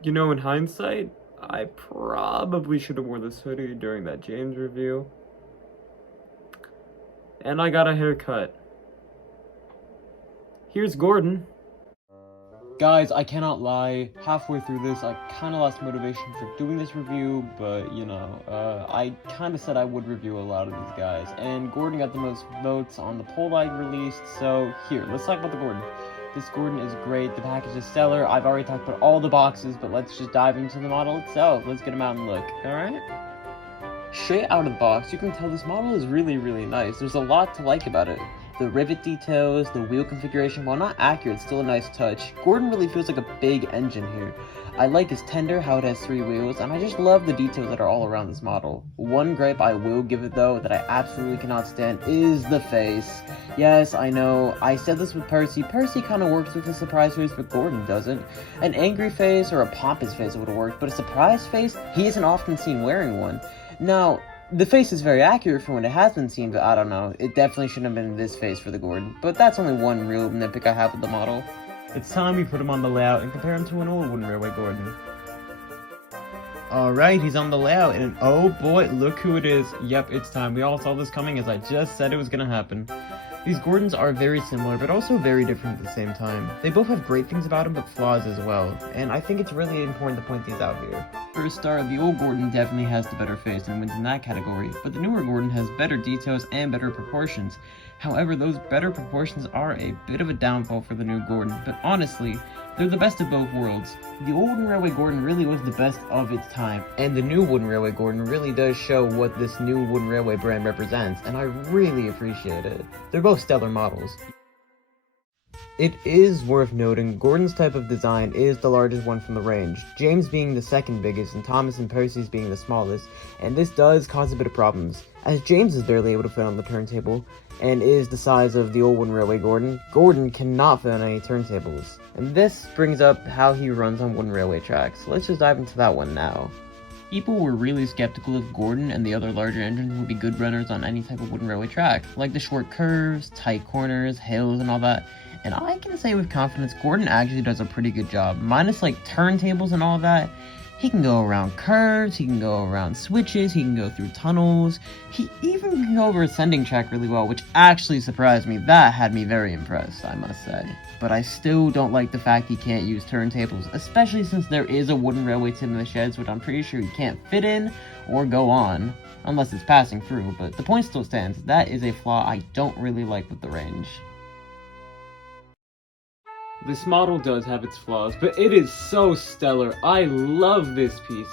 You know, in hindsight, I probably should have worn this hoodie during that James review. And I got a haircut. Here's Gordon. Guys, I cannot lie, halfway through this, I kinda lost motivation for doing this review, but, I kinda said I would review a lot of these guys, and Gordon got the most votes on the poll I released, so here, let's talk about the Gordon. This Gordon is great, the package is stellar, I've already talked about all the boxes, but let's just dive into the model itself. Let's get him out and look, alright? Straight out of the box, you can tell this model is really, really nice. There's a lot to like about it. The rivet details, the wheel configuration, while not accurate, it's still a nice touch. Gordon really feels like a big engine here. I like his tender, how it has 3 wheels, and I just love the details that are all around this model. One gripe I will give it though, that I absolutely cannot stand, is the face. Yes, I know, I said this with Percy. Percy kind of works with a surprise face, but Gordon doesn't. An angry face or a pompous face would have worked, but a surprise face? He isn't often seen wearing one. Now, the face is very accurate for when it has been seen, but I don't know. It definitely shouldn't have been this face for the Gordon. But that's only one real nitpick I have with the model. It's time we put him on the layout and compare him to an old Wooden Railway Gordon. Alright, he's on the layout, and oh boy, look who it is. Yep, it's time. We all saw this coming, as I just said it was gonna happen. These Gordons are very similar, but also very different at the same time. They both have great things about them, but flaws as well, and I think it's really important to point these out here. For a start, the old Gordon definitely has the better face and wins in that category, but the newer Gordon has better details and better proportions. However, those better proportions are a bit of a downfall for the new Gordon, but honestly, they're the best of both worlds. The old Wooden Railway Gordon really was the best of its time, and the new Wooden Railway Gordon really does show what this new Wooden Railway brand represents, and I really appreciate it. They're both stellar models. It is worth noting, Gordon's type of design is the largest one from the range, James being the second biggest and Thomas and Percy's being the smallest, and this does cause a bit of problems, as James is barely able to fit on the turntable, and is the size of the old Wooden Railway Gordon. Gordon cannot fit on any turntables, and this brings up how he runs on wooden railway tracks. Let's just dive into that one now. People were really skeptical if Gordon and the other larger engines would be good runners on any type of wooden railway track, like the short curves, tight corners, hills, and all that. And I can say with confidence, Gordon actually does a pretty good job. Minus like turntables and all that, he can go around curves, he can go around switches, he can go through tunnels, he even can go over ascending track really well, which actually surprised me. That had me very impressed, I must say. But I still don't like the fact he can't use turntables, especially since there is a wooden railway tin in the sheds, which I'm pretty sure he can't fit in or go on, unless it's passing through, but the point still stands. That is a flaw I don't really like with the range. This model does have its flaws, but it is so stellar. I love this piece.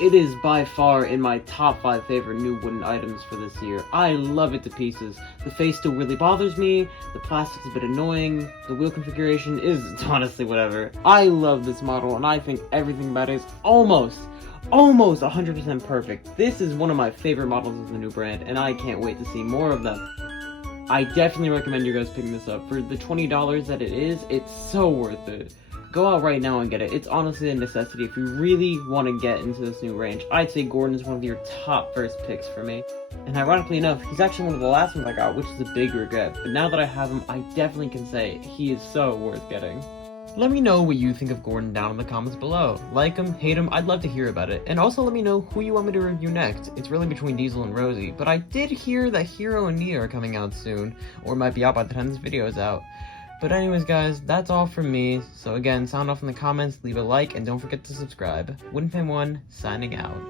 It is by far in my top 5 favorite new wooden items for this year. I love it to pieces. The face still really bothers me, the plastic's a bit annoying, the wheel configuration is honestly whatever. I love this model, and I think everything about it is almost 100% perfect. This is one of my favorite models of the new brand, and I can't wait to see more of them. I definitely recommend you guys picking this up. For the $20 that it is, it's so worth it. Go out right now and get it. It's honestly a necessity if you really want to get into this new range. I'd say Gordon is one of your top first picks for me. And ironically enough, he's actually one of the last ones I got, which is a big regret. But now that I have him, I definitely can say he is so worth getting. Let me know what you think of Gordon down in the comments below. Like him, hate him, I'd love to hear about it. And also let me know who you want me to review next. It's really between Diesel and Rosie, but I did hear that Hero and Nia are coming out soon, or might be out by the time this video is out. But anyways guys, that's all from me. So again, sound off in the comments, leave a like, and don't forget to subscribe. WoodenFan1, signing out.